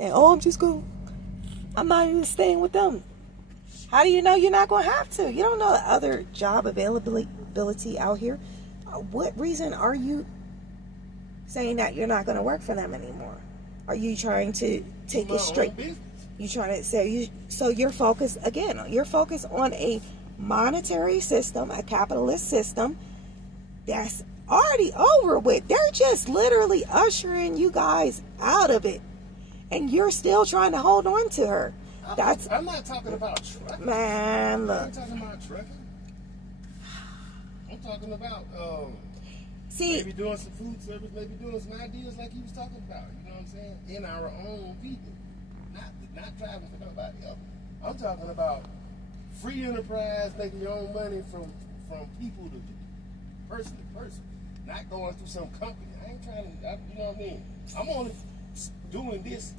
And I'm not even staying with them. How do you know you're not going to have to? You don't know the other job availability out here. What reason are you saying that you're not going to work for them anymore? Are you trying to take it straight? You trying to say so you're focused again, you're focused on a monetary system, a capitalist system that's already over with. They're just literally ushering you guys out of it. And you're still trying to hold on to her. I'm not talking about trucking. Man, look. I'm not talking about trucking. I'm talking about maybe doing some food service, maybe doing some ideas like he was talking about. You know what I'm saying? In our own people. Not driving for nobody else. I'm talking about free enterprise, making your own money from people to person to person. Not going through some company. I ain't trying to, you know what I mean? I'm only doing this.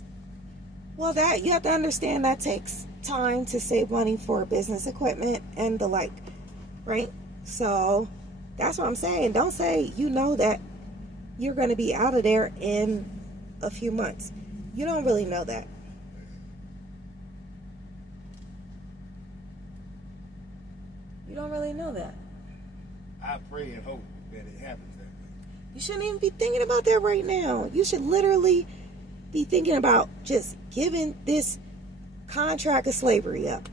Well, that you have to understand that takes time to save money for business equipment and the like, right? So that's what I'm saying. Don't say you know that you're going to be out of there in a few months. You don't really know that. You don't really know that. I pray and hope that it happens that way. You shouldn't even be thinking about that right now. You should literally be thinking about just giving this contract of slavery up.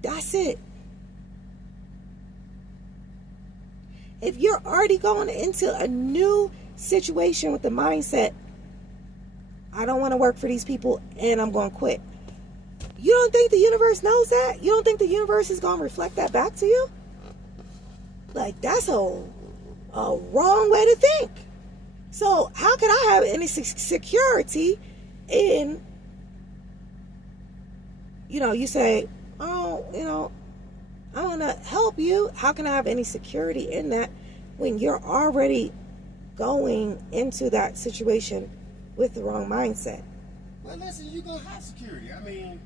That's it. If you're already going into a new situation with the mindset, I don't want to work for these people and I'm going to quit. You don't think the universe knows that? You don't think the universe is going to reflect that back to you? Like, that's a wrong way to think. So how can I have any security in, you say, oh, I want to help you. How can I have any security in that when you're already going into that situation with the wrong mindset? Well, listen, you're going to have security. I mean,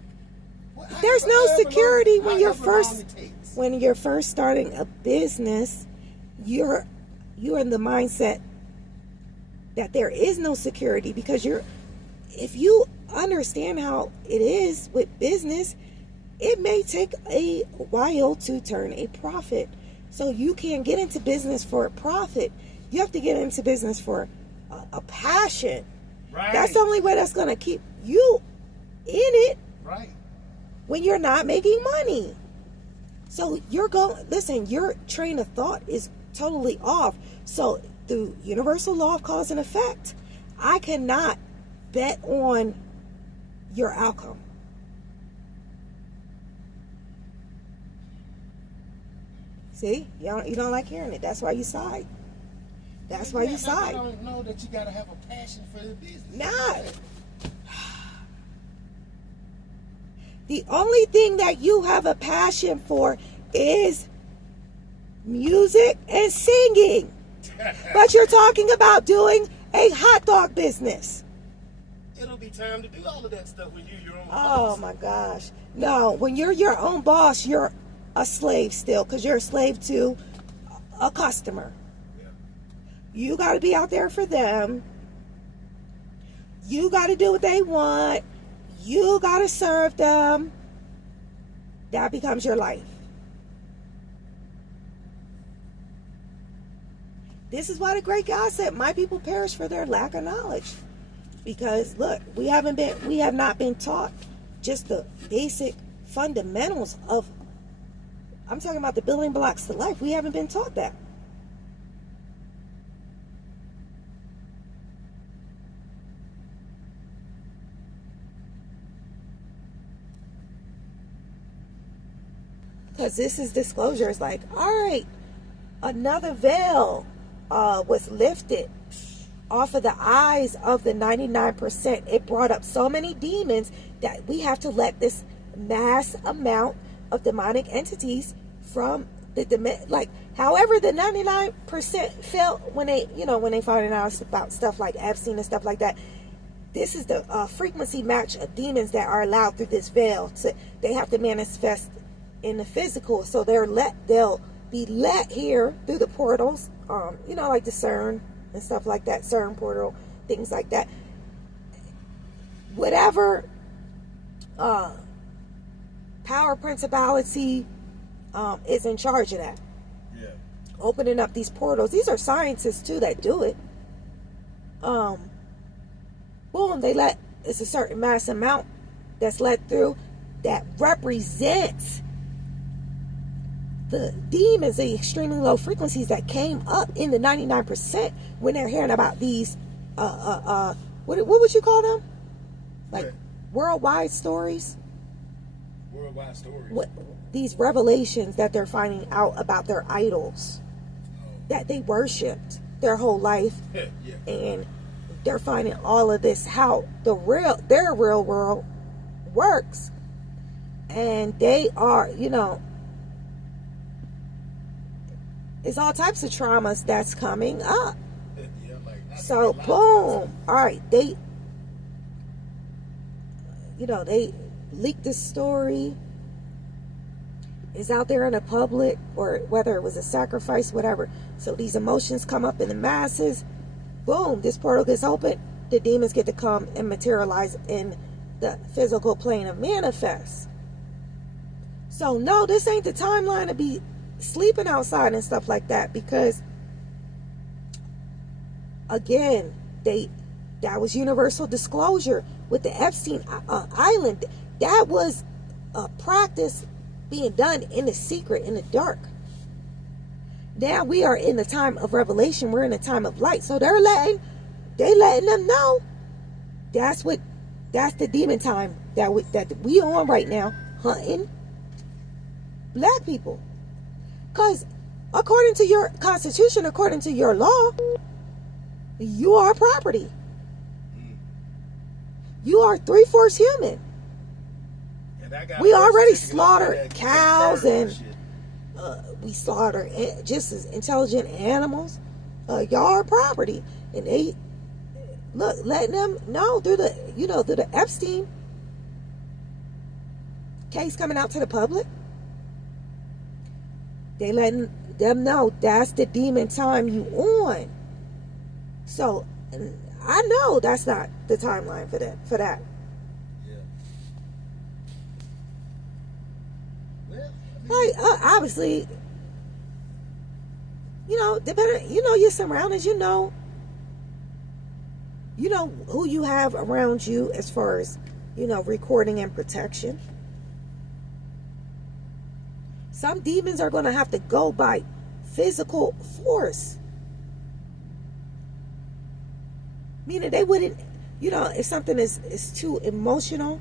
there's no security when you're first starting a business. You're in the mindset that there is no security because if you understand how it is with business, it may take a while to turn a profit. So you can't get into business for a profit. You have to get into business for a passion. Right. That's the only way that's going to keep you in it. Right. When you're not making money. So your train of thought is totally off. So through universal law of cause and effect, I cannot bet on your outcome. See, you don't like hearing it. That's why you side. That's why you side. I don't know that you gotta have a passion for the business. Nah. The only thing that you have a passion for is music and singing. But you're talking about doing a hot dog business. It'll be time to do all of that stuff when you're your own boss. Oh my gosh. No, when you're your own boss, you're a slave still because you're a slave to a customer. Yeah. You got to be out there for them. You got to do what they want. You got to serve them. That becomes your life. This is why the great God said, my people perish for their lack of knowledge. Because look, we have not been taught just the basic fundamentals of, I'm talking about the building blocks to life. We haven't been taught that. Because this is disclosure. It's like, all right, another veil was lifted off of the eyes of the 99%. It brought up so many demons that we have to let this mass amount of demonic entities from however the 99% felt when they found out about stuff like Epstein and stuff like that. This is the frequency match of demons that are allowed through this veil. They have to manifest in the physical, so they'll be let here through the portals, like the CERN and stuff like that, CERN portal, things like that. whatever power principality is in charge of that. Yeah. Opening up these portals. These are scientists too that do it. Boom, it's a certain mass amount that's let through that represents the demons, the extremely low frequencies that came up in the 99% when they're hearing about these what would you call them? Like worldwide stories? Worldwide stories. These revelations that they're finding out about their idols that they worshipped their whole life. Yeah. And they're finding all of this, how their real world works. And they are, it's all types of traumas that's coming up. Yeah, so boom. All right, they leaked this story. It's out there in the public, or whether it was a sacrifice, whatever. So these emotions come up in the masses. Boom, this portal gets open. The demons get to come and materialize in the physical plane of manifest. So no, this ain't the timeline to be sleeping outside and stuff like that, because again, that was universal disclosure with the Epstein Island. That was a practice being done in the secret, in the dark. Now we are in the time of revelation. We're in the time of light. So they're letting them know that's the demon time that we on right now, hunting black people. Because according to your constitution, according to your law, you are property. You are 3/4 human. We already slaughtered cows and we slaughter just as intelligent animals. Y'all are property. And they letting them know through the Epstein case coming out to the public. They letting them know that's the demon time you on. So I know that's not the timeline for that. Like, obviously, depending, your surroundings, you know who you have around you as far as, recording and protection. Some demons are going to have to go by physical force. Meaning they wouldn't, if something is too emotional,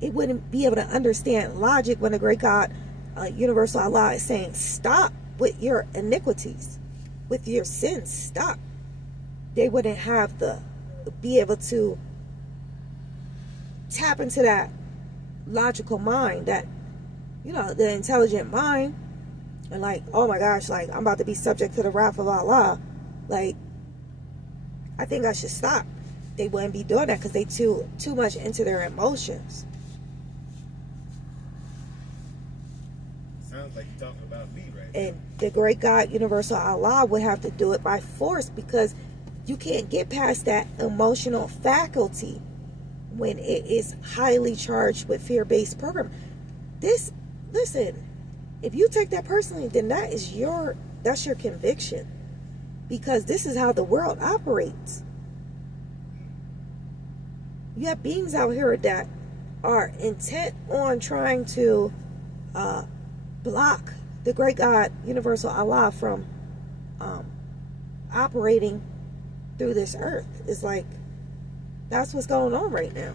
it wouldn't be able to understand logic when the great God, Universal Allah, is saying, stop with your iniquities, with your sins, stop. They wouldn't have be able to tap into that logical mind, that, the intelligent mind, and like, oh my gosh, like, I'm about to be subject to the wrath of Allah. Like, I think I should stop. They wouldn't be doing that because they too much into their emotions. Sounds like you're talking about me right now. And the great God, Universal Allah, would have to do it by force, because you can't get past that emotional faculty when it is highly charged with fear-based program. Listen, if you take that personally, then that's your conviction, because this is how the world operates. You have beings out here that are intent on trying to block the great God, Universal Allah, from operating through this earth. It's like, that's what's going on right now.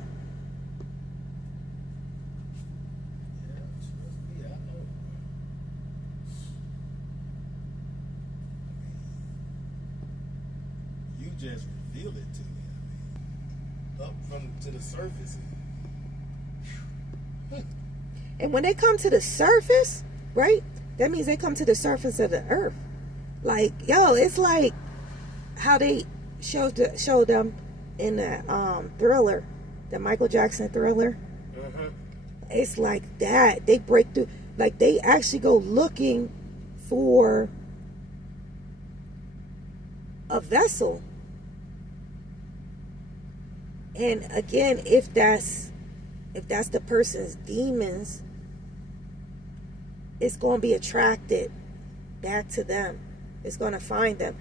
You just revealed it to me. Up to the surface. And when they come to the surface, right, that means they come to the surface of the earth. Like, it's like how they showed them in the Thriller, the Michael Jackson Thriller. Uh-huh. It's like that. They break through. Like, they actually go looking for a vessel And again, if that's the person's demons, it's going to be attracted back to them. It's going to find them.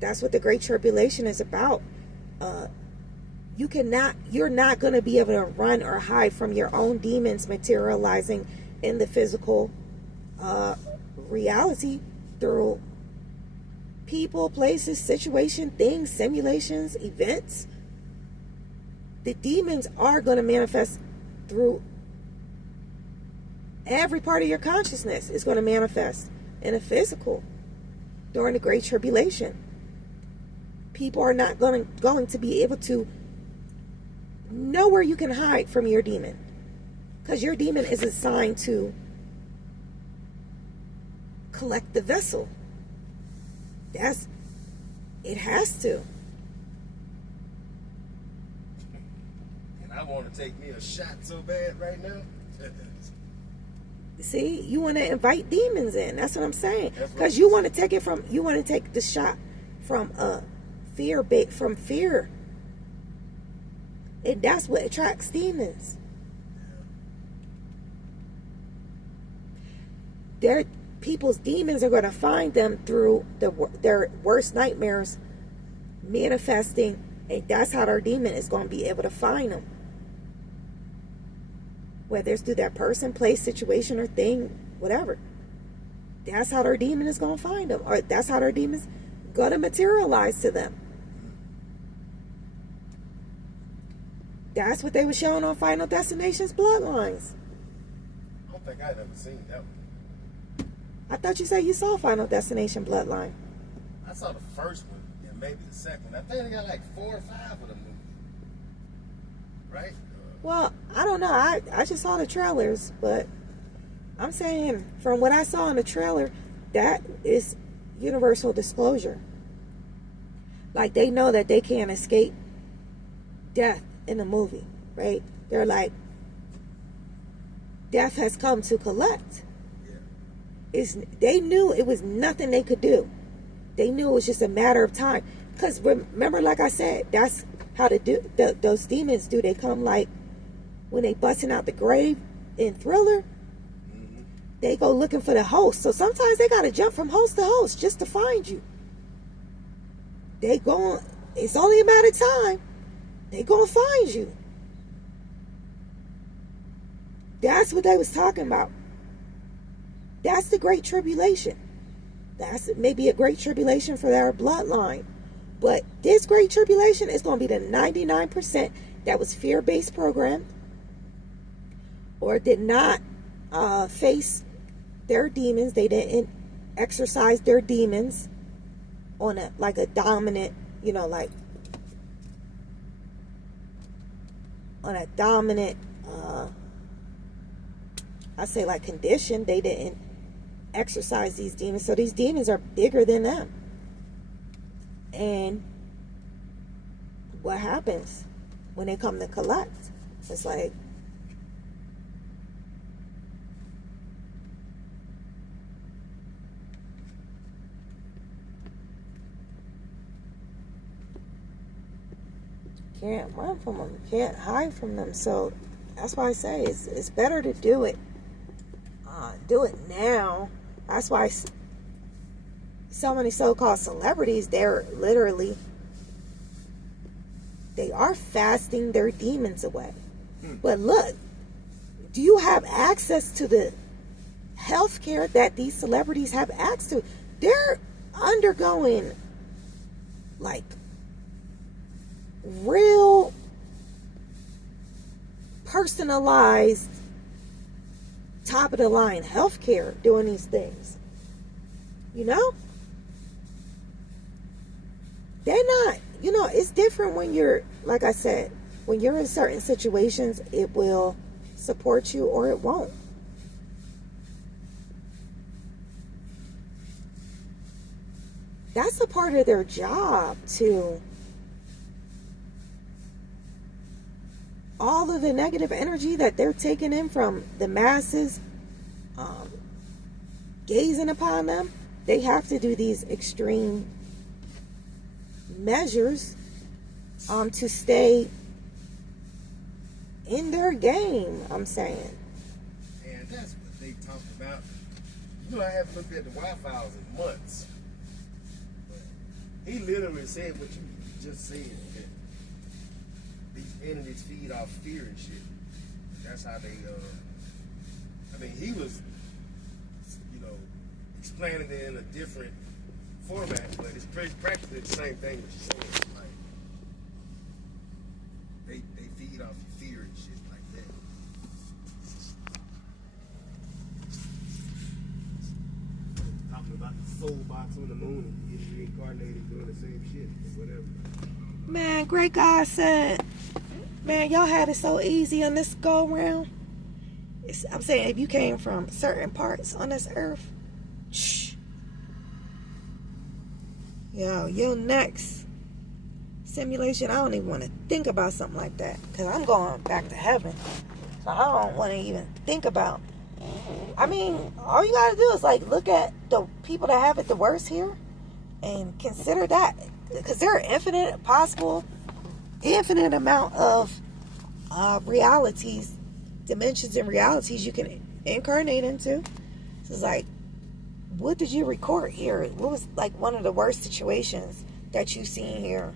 That's what the Great Tribulation is about. You're not going to be able to run or hide from your own demons materializing in the physical reality through people, places, situations, things, simulations, events. The demons are going to manifest through every part of your consciousness. Is going to manifest in a physical during the Great Tribulation. People are not going to be able to know where you can hide from your demon, because your demon is assigned to collect the vessel. It has to. And I want to take me a shot so bad right now. See, you want to invite demons in. That's what I'm saying. Because you want to take the shot from fear. And that's what attracts demons. People's demons are going to find them through their worst nightmares manifesting, and that's how their demon is going to be able to find them. Whether it's through that person, place, situation, or thing, whatever. That's how their demon is going to find them, or that's how their demon's going to materialize to them. That's what they were showing on Final Destination's Bloodlines. I don't think I'd ever seen that one. I thought you said you saw Final Destination Bloodline. I saw the first one and maybe the second. I think they got like 4 or 5 of them movies. Right? Well, I don't know. I just saw the trailers, but I'm saying from what I saw in the trailer, that is universal disclosure. Like, they know that they can't escape death in the movie, right? They're like, death has come to collect. They knew it was nothing they could do. They knew it was just a matter of time. Because remember, like I said, that's how those demons do. They come like when they busting out the grave in Thriller. Mm-hmm. They go looking for the host. So sometimes they got to jump from host to host just to find you. It's only a matter of time. They gonna find you. That's what they was talking about. That's the Great Tribulation. That's maybe a Great Tribulation for their bloodline. But this Great Tribulation is going to be the 99% that was fear-based programmed or did not face their demons. They didn't exercise their demons on a dominant, on a dominant, I say like condition. They didn't exercise these demons. So these demons are bigger than them. And what happens when they come to collect? It's like, can't run from them, can't hide from them. So that's why I say it's better to do it. Do it now. That's why so many so-called celebrities, they are fasting their demons away. But look, do you have access to the health care that these celebrities have access to? They're undergoing like real personalized top of the line health care doing these things. They're not, it's different when you're, like I said, when you're in certain situations, it will support you or it won't. That's a part of their job, to all of the negative energy that they're taking in from the masses, gazing upon them. They have to do these extreme measures to stay in their game, I'm saying. And that's what they talk about. You know, I haven't looked at the Wi-Fi's in months. But he literally said what you just said, that these entities feed off fear and shit. That's how they, I mean, he was, you know, explaining it in a different format, but it's practically the same thing that you're saying. Like, they feed off your fear and shit like that. Talking about the soul box on the moon and getting reincarnated doing the same shit or whatever. Man, great God said, man, y'all had it so easy on this go around. I'm saying, if you came from certain parts on this earth, shh. Yo, your next simulation, I don't even want to think about something like that, because I'm going back to heaven. So I don't want to even think about. I mean, all you got to do is like look at the people that have it the worst here and consider that, because there are infinite amount of realities, dimensions and realities you can incarnate into. So it's like, what did you record here? What was like one of the worst situations that you've seen here?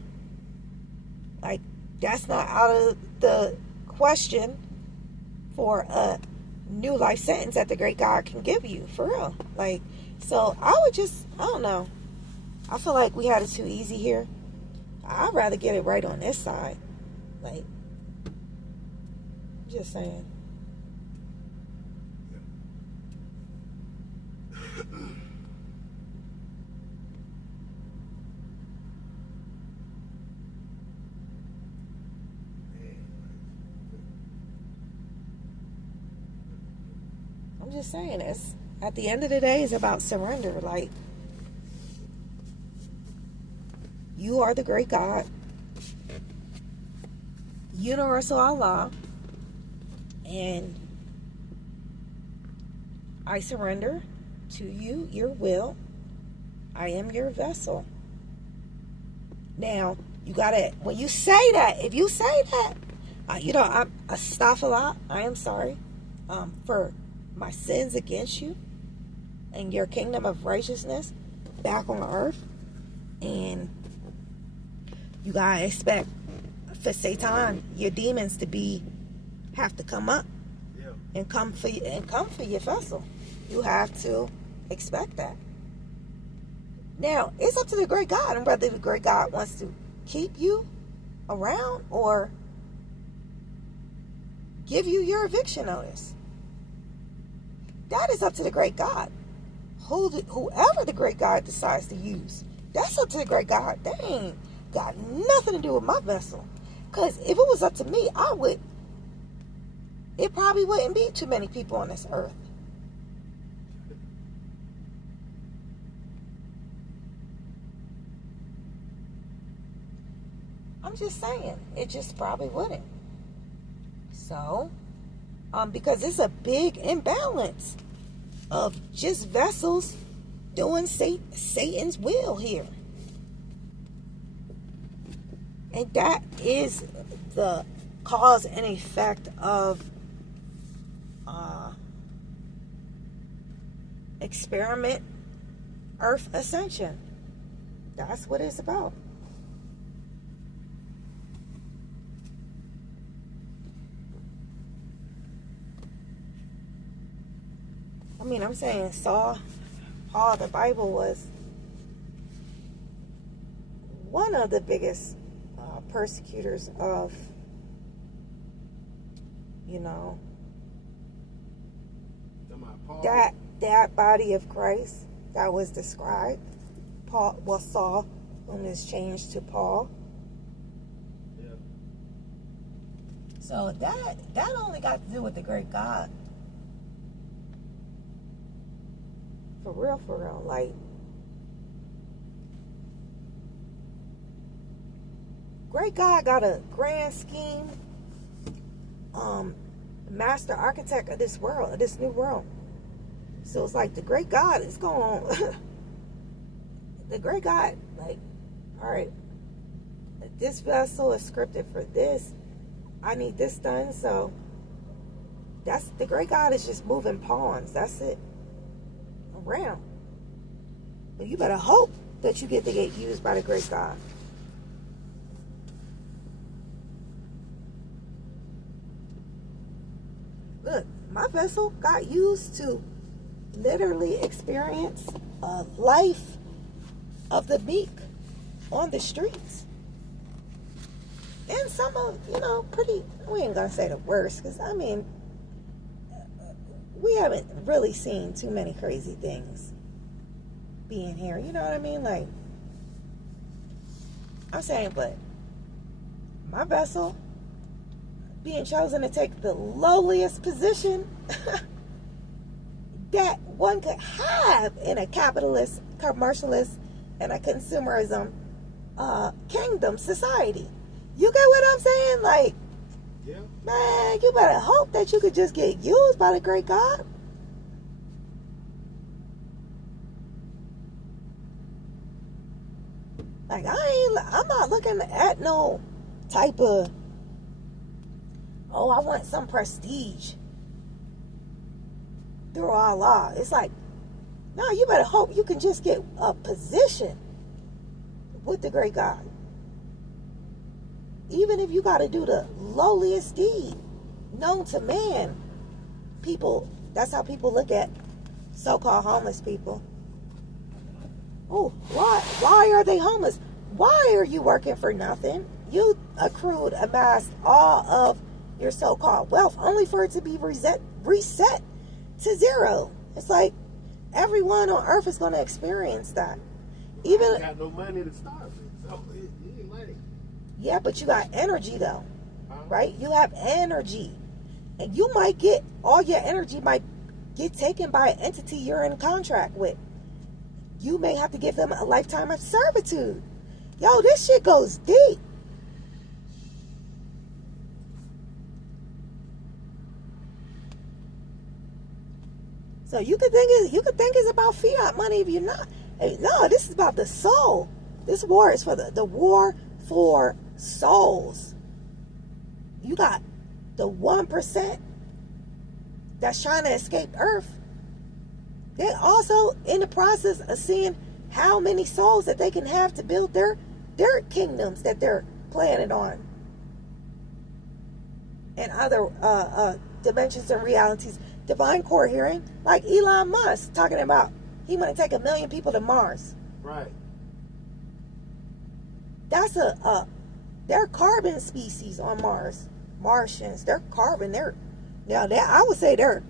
Like, that's not out of the question for a new life sentence that the great God can give you, for real. Like, so I would just, I don't know. I feel like we had it too easy here. I'd rather get it right on this side. Like, just saying. I'm just saying, it's at the end of the day, it's about surrender. Like, you are the great God, universal Allah, and I surrender to you, your will. I am your vessel. Now, you gotta, when you say that, if you say that, you know, I'm astaghfirullah, I am sorry for my sins against you and your kingdom of righteousness back on earth. And you gotta expect for Satan, your demons to have to come up and come for your vessel. You have to expect that. Now, it's up to the great God and whether the great God wants to keep you around or give you your eviction notice. That is up to the great God. Whoever the great God decides to use, that's up to the great God. That ain't got nothing to do with my vessel. Because if it was up to me, it probably wouldn't be too many people on this earth. I'm just saying, it just probably wouldn't. So, because it's a big imbalance of just vessels doing Satan's will here. And that is the cause and effect of experiment Earth Ascension. That's what it's about. I mean, I'm saying Paul, the Bible was one of the biggest persecutors of, you know, that body of Christ that was described. Saul, whom is changed to Paul. Yeah. So that only got to do with the great God. For real. Like, great God got a grand scheme, master architect of this world, of this new world. So it's like the great God is going the great God, like, all right, this vessel is scripted for this, I need this done. So that's the great God is just moving pawns. That's it. Around. But you better hope that you get to get used by the great God. Look, my vessel got used to literally experience a life of the meek on the streets. And some of, pretty, we ain't gonna say the worst, because I mean, we haven't really seen too many crazy things being here. You know what I mean? Like, I'm saying, but my vessel being chosen to take the lowliest position that one could have in a capitalist, commercialist, and a consumerism kingdom society. You get what I'm saying? Like, yeah. Man, you better hope that you could just get used by the great God. Like, I'm not looking at no type of, I want some prestige through Allah. It's like, no, you better hope you can just get a position with the great God. Even if you got to do the lowliest deed known to man. People, that's how people look at so-called homeless people. Oh, why are they homeless? Why are you working for nothing? You amassed all of your so-called wealth only for it to be reset to zero. It's like everyone on earth is going to experience that. Even you got no money to start with, so it ain't money. Yeah, but you got energy though, right? You have energy, and you might get all your energy might get taken by an entity you're in contract with. You may have to give them a lifetime of servitude. Yo, this shit goes deep. So you could think it's about fiat money if you're not. No, this is about the soul. This war is for the war for souls. You got the 1% that's trying to escape Earth. They're also in the process of seeing how many souls that they can have to build their kingdoms that they're planning on. And other dimensions and realities. Divine Court hearing, like Elon Musk talking about he want to take 1 million people to Mars. Right. That's they're carbon species on Mars. Martians, they're carbon. I would say they're